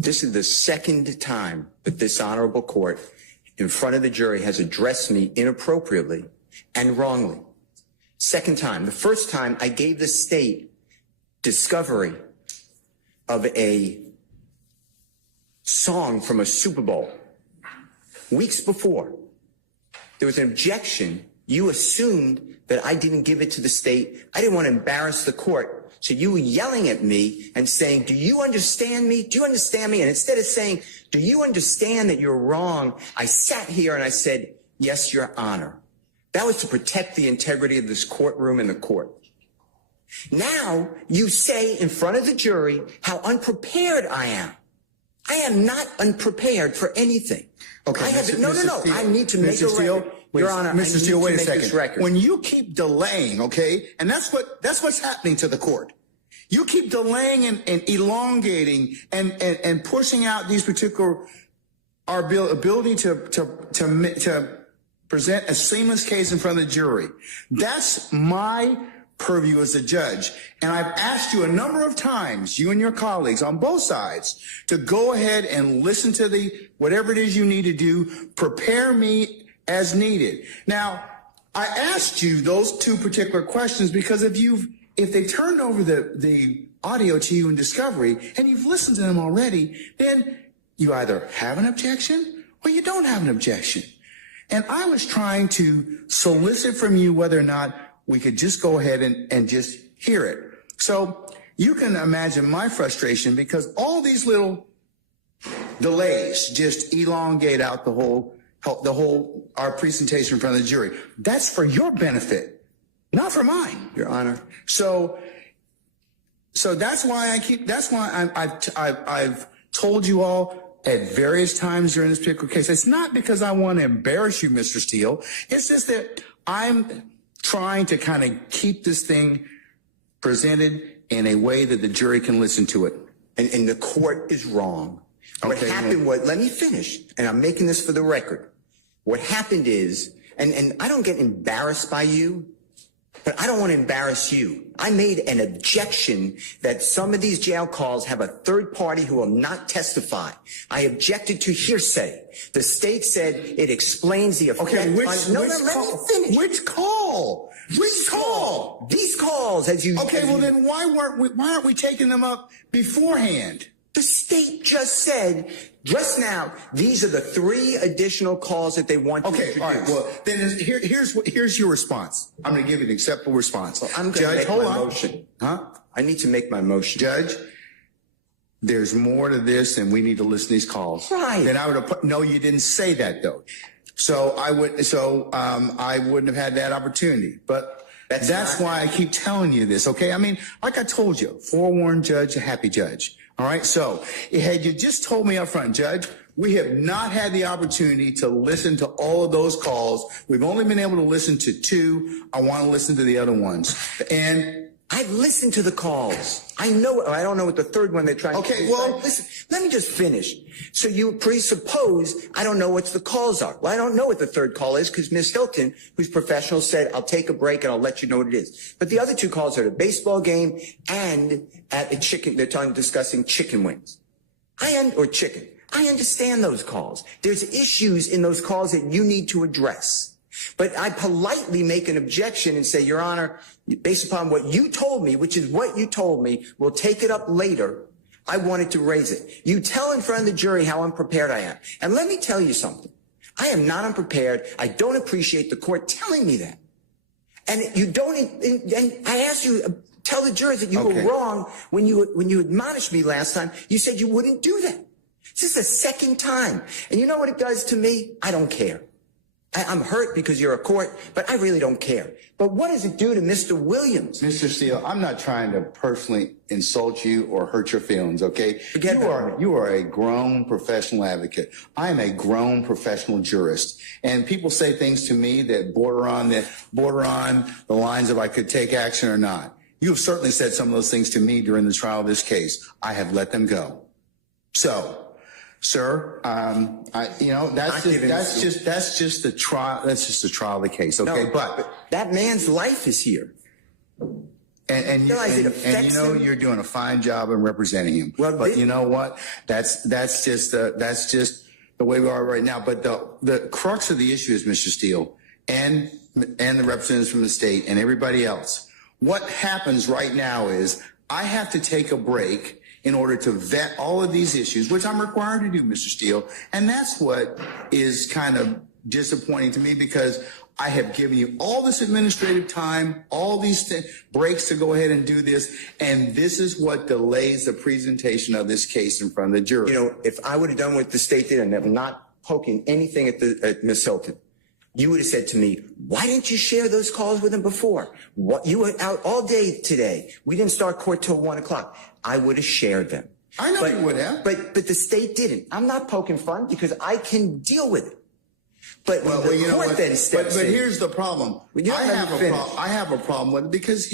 This is the second time that this honorable court in front of the jury has addressed me inappropriately and wrongly. Second time. The first time I gave the state discovery of a song from a Super Bowl weeks before. There was an objection. You assumed that I didn't give it to the state. I didn't want to embarrass the court. So you were yelling at me and saying, do you understand me? Do you understand me? And instead of saying, do you understand that you're wrong? I sat here and I said, yes, Your Honor. That was to protect the integrity of this courtroom and the court. Now you say in front of the jury how unprepared I am. I am not unprepared for anything. Okay. I need to make a record. Your Honor, Mr. Steele, wait a second. When you keep delaying, okay, and that's what's happening to the court. You keep delaying and elongating and pushing out these particular our ability to present a seamless case in front of the jury. That's my purview as a judge. And I've asked you a number of times, you and your colleagues on both sides, to go ahead and listen to whatever it is you need to do, prepare me as needed. Now, I asked you those two particular questions because if they turned over the audio to you in discovery and you've listened to them already, then you either have an objection or you don't have an objection. And I was trying to solicit from you whether or not we could just go ahead and just hear it. So you can imagine my frustration because all these little delays just elongate out our presentation in front of the jury. That's for your benefit, not for mine, Your Honor. So that's why I've told you all at various times during this particular case. It's not because I want to embarrass you, Mr. Steele. It's just that I'm trying to kind of keep this thing presented in a way that the jury can listen to it. And the court is wrong. What happened was, let me finish, and I'm making this for the record. What happened is, and I don't get embarrassed by you, but I don't want to embarrass you. I made an objection that some of these jail calls have a third party who will not testify. I objected to hearsay. The state said it explains the effect. Okay, let me finish. Which call? Which call? These calls, as you... Okay, well then why aren't we taking them up beforehand? The state just said, just now, these are the 3 additional calls that they want to introduce. All right. Well, then here's your response. I'm going to give you an acceptable response. Well, I'm going to make my motion. Huh? I need to make my motion. Judge, there's more to this than we need to listen to these calls. Right. Then I would have no, you didn't say that though. So I wouldn't have had that opportunity. But that's why I keep telling you this, okay? I mean, like I told you, forewarned judge, a happy judge. All right, so had you just told me up front, Judge, we have not had the opportunity to listen to all of those calls. We've only been able to listen to 2. I want to listen to the other ones. And I've listened to the calls. I know. I don't know what the third one they're trying to do. Okay, well, listen, let me just finish. So you presuppose I don't know what the calls are. Well, I don't know what the third call is because Ms. Hilton, who's professional, said, I'll take a break and I'll let you know what it is. But the other 2 calls are the baseball game and at a chicken. They're discussing chicken wings. Or chicken. I understand those calls. There's issues in those calls that you need to address. But I politely make an objection and say, Your Honor, based upon what you told me, which is what you told me, we'll take it up later. I wanted to raise it. You tell in front of the jury how unprepared I am. And let me tell you something. I am not unprepared. I don't appreciate the court telling me that. And you don't, and I asked you, tell the jurors that you were wrong when you admonished me last time. You said you wouldn't do that. This is the second time. And you know what it does to me? I don't care. I'm hurt because you're a court, but I really don't care. But what does it do to Mr. Williams? Mr. Steele, I'm not trying to personally insult you or hurt your feelings, okay? You are a grown professional advocate. I am a grown professional jurist. And people say things to me that border on the lines of I could take action or not. You have certainly said some of those things to me during the trial of this case. I have let them go. So, sir, that's just the trial. That's just the trial of the case. Okay, no, but that man's life is here. And realize it you affects know him? you're doing a fine job in representing him. Well, but you know what? That's just the way we are right now. But the crux of the issue is, Mr. Steele, and the representatives from the state and everybody else. What happens right now is I have to take a break in order to vet all of these issues, which I'm required to do, Mr. Steele. And that's what is kind of disappointing to me, because I have given you all this administrative time, all these breaks to go ahead and do this, and this is what delays the presentation of this case in front of the jury. You know, if I would have done what the state did and I'm not poking anything at Ms. Hilton, you would have said to me, why didn't you share those calls with him before? What, you were out all day today. We didn't start court till 1 o'clock. I would have shared them. I know you would have. But the state didn't. I'm not poking fun because I can deal with it. But Well, the you know court what? then steps But in. here's the problem. I have a problem with it, because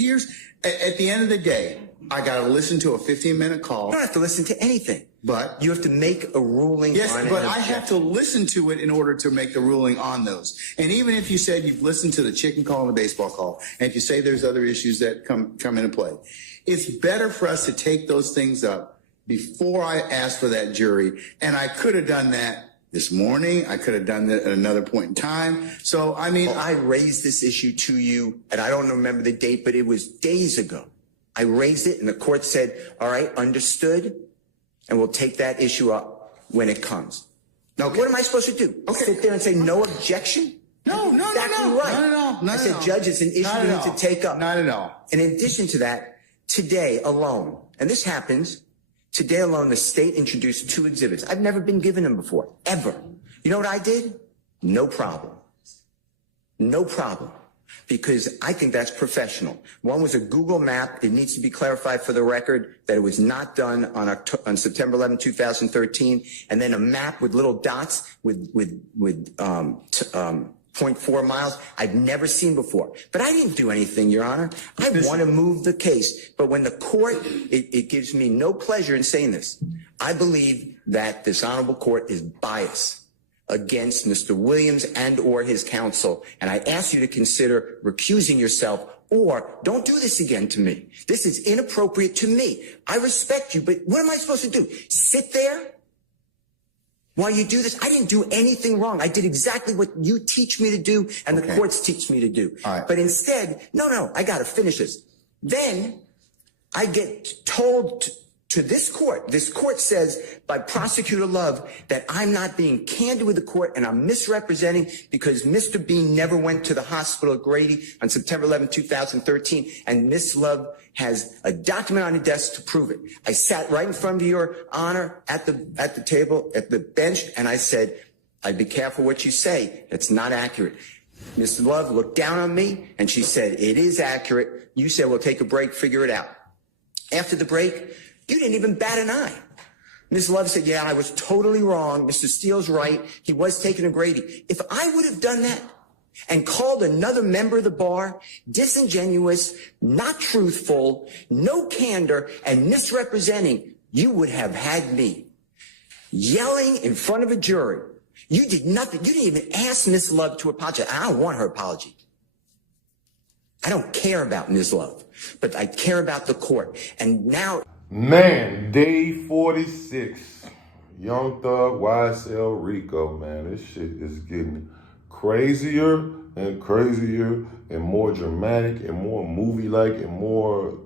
at the end of the day, I got to listen to a 15-minute call. You don't have to listen to anything. But you have to make a ruling yes, on it. but I have to listen to it in order to make the ruling on those. And even if you said you've listened to the chicken call and the baseball call, and if you say there's other issues that come into play, it's better for us to take those things up before I ask for that jury. And I could have done that this morning. I could have done that at another point in time. So, I mean, I raised this issue to you, and I don't remember the date, but it was days ago. I raised it, and the court said, all right, understood, and we'll take that issue up when it comes. Now, what am I supposed to do? Okay. Sit there and say no objection? No, Exactly right. Not at all. I said, Judge, it's an issue we need to take up. Not at all. And in addition to that, today alone, and this happens, today alone, the state introduced 2 exhibits. I've never been given them before, ever. You know what I did? No problem. No problem. Because I think that's professional. One was a Google map. It needs to be clarified for the record that it was not done on September 11, 2013. And then a map with little dots with 0.4 miles I've never seen before. But I didn't do anything, Your Honor. I want to move the case. But when the court, it gives me no pleasure in saying this. I believe that this honorable court is biased against Mr. Williams and or his counsel. And I ask you to consider recusing yourself, or don't do this again to me. This is inappropriate to me. I respect you, but what am I supposed to do? Sit there while you do this? I didn't do anything wrong. I did exactly what you teach me to do and the courts teach me to do. All right. But instead, no, I got to finish this. Then I get told to this court says by Prosecutor Love that I'm not being candid with the court and I'm misrepresenting because Mr. Bean never went to the hospital at Grady on September 11, 2013, and Miss Love has a document on the desk to prove it. I sat right in front of Your Honor at the table, at the bench, and I said, I'd be careful what you say. It's not accurate. Miss Love looked down on me and she said, it is accurate. You said, we'll take a break, figure it out. After the break, you didn't even bat an eye. Ms. Love said, yeah, I was totally wrong. Mr. Steele's right. He was taken to Grady. If I would have done that and called another member of the bar disingenuous, not truthful, no candor, and misrepresenting, you would have had me yelling in front of a jury. You did nothing. You didn't even ask Ms. Love to apologize. I don't want her apology. I don't care about Ms. Love, but I care about the court. And now... Man, day 46. Young Thug, YSL Rico, man. This shit is getting crazier and crazier and more dramatic and more movie-like and more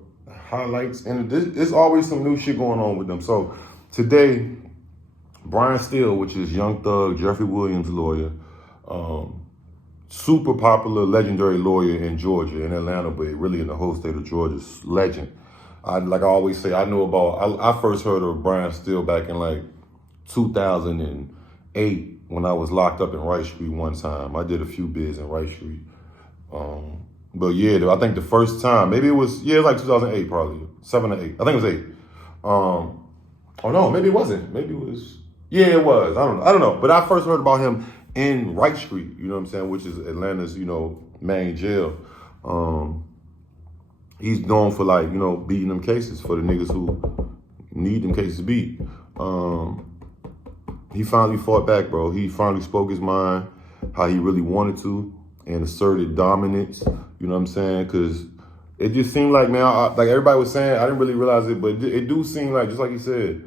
highlights. And there's always some new shit going on with them. So today, Brian Steele, which is Young Thug, Jeffrey Williams' lawyer, super popular, legendary lawyer in Georgia, in Atlanta, but really in the whole state of Georgia, legend. Like I always say, I first heard of Brian Steele back in like 2008 when I was locked up in Wright Street one time. I did a few bids in Wright Street. But yeah, I think the first time, maybe it was, like 2008 probably, 7 or 8. I think it was 8. Oh no, maybe it wasn't. Maybe it was, yeah, it was. I don't know. But I first heard about him in Wright Street, you know what I'm saying, which is Atlanta's, main jail. He's known for beating them cases for the niggas who need them cases beat. He finally fought back, bro. He finally spoke his mind, how he really wanted to, and asserted dominance, you know what I'm saying? Because it just seemed like, man, like everybody was saying, I didn't really realize it, but it do seem like, just like you said,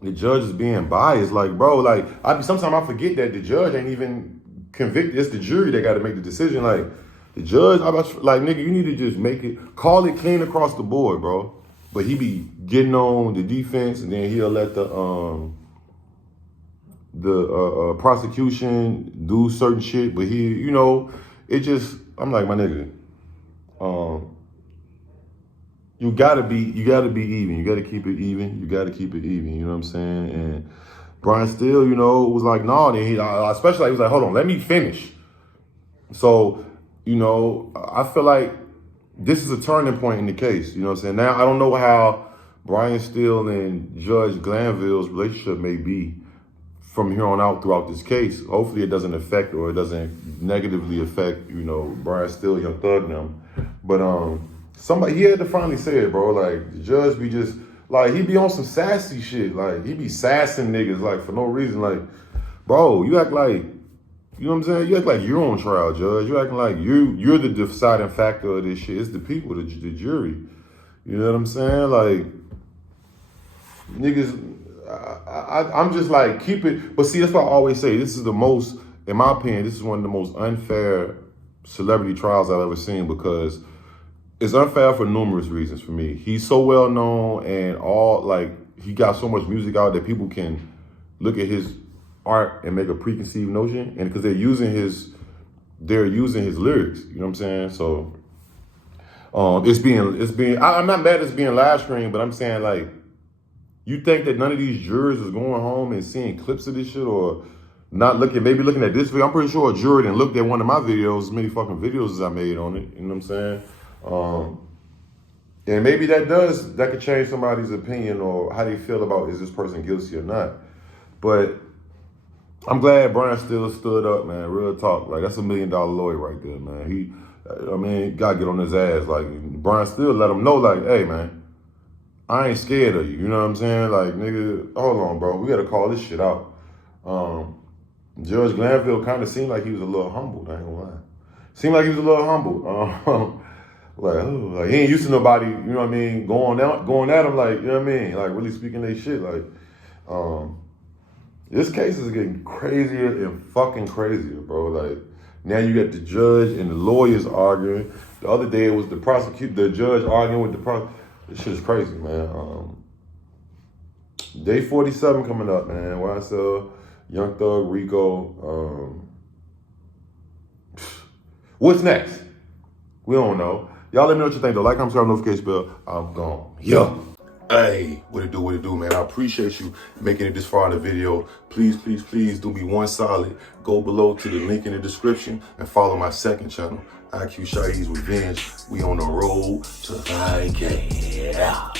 the judge is being biased. Like, bro, like, sometimes I forget that the judge ain't even convicted. It's the jury that got to make the decision. Like, the judge, like, nigga, you need to just call it clean across the board, bro. But he be getting on the defense, and then he'll let the prosecution do certain shit. But he, you know, it just, I'm like, my nigga, you gotta be even. You gotta keep it even. You gotta keep it even. You know what I'm saying? And Brian Steele, you know, was like, no, then he especially he was like, hold on, let me finish. So, you know, I feel like this is a turning point in the case. You know what I'm saying? Now I don't know how Brian Steele and Judge Glanville's relationship may be from here on out throughout this case. Hopefully it doesn't affect, or it doesn't negatively affect, you know, Brian Steele, Young Thug and them. But somebody, he had to finally say it, bro. Like, the judge be just, like, he be on some sassy shit. Like, he be sassing niggas, like, for no reason. Like, bro, you act like, you know what I'm saying? You act like you're on trial, judge. You acting like you're the deciding factor of this shit. It's the people, the jury. You know what I'm saying? Like, niggas, I'm just like, keep it. But see, that's what I always say. This is the most, in my opinion, this is one of the most unfair celebrity trials I've ever seen, because it's unfair for numerous reasons for me. He's so well known, and he got so much music out that people can look at his art and make a preconceived notion, and because they're using his lyrics. You know what I'm saying? So it's being. I'm not mad it's being live streamed, but I'm saying, like, you think that none of these jurors is going home and seeing clips of this shit, or maybe looking at this video? I'm pretty sure a juror didn't look at one of my videos, as many fucking videos as I made on it. You know what I'm saying? And maybe that could change somebody's opinion or how they feel about, is this person guilty or not. But I'm glad Brian Steele stood up, man. Real talk. Like, that's $1 million lawyer right there, man. He gotta get on his ass. Like, Brian Steele let him know, like, hey, man, I ain't scared of you. You know what I'm saying? Like, nigga, hold on, bro. We gotta call this shit out. Judge Glanville kind of seemed like he was a little humbled. I ain't gonna lie. Seemed like he was a little humbled. Like, he ain't used to nobody, you know what I mean, going at him, like, you know what I mean, like, really speaking their shit. Like, this case is getting crazier and fucking crazier, bro. Like, now you got the judge and the lawyers arguing. The other day it was the judge arguing with the prosecutor. This shit is crazy, man. Day 47 coming up, man. YSL, Young Thug, Rico. What's next? We don't know. Y'all let me know what you think, though. Like, comment, subscribe, notification bell. I'm gone. Yo. Hey, what it do, man. I appreciate you making it this far in the video. Please, please, please do me one solid. Go below to the link in the description and follow my second channel, IQ Shahid's Revenge. We on the road to 5K. Yeah.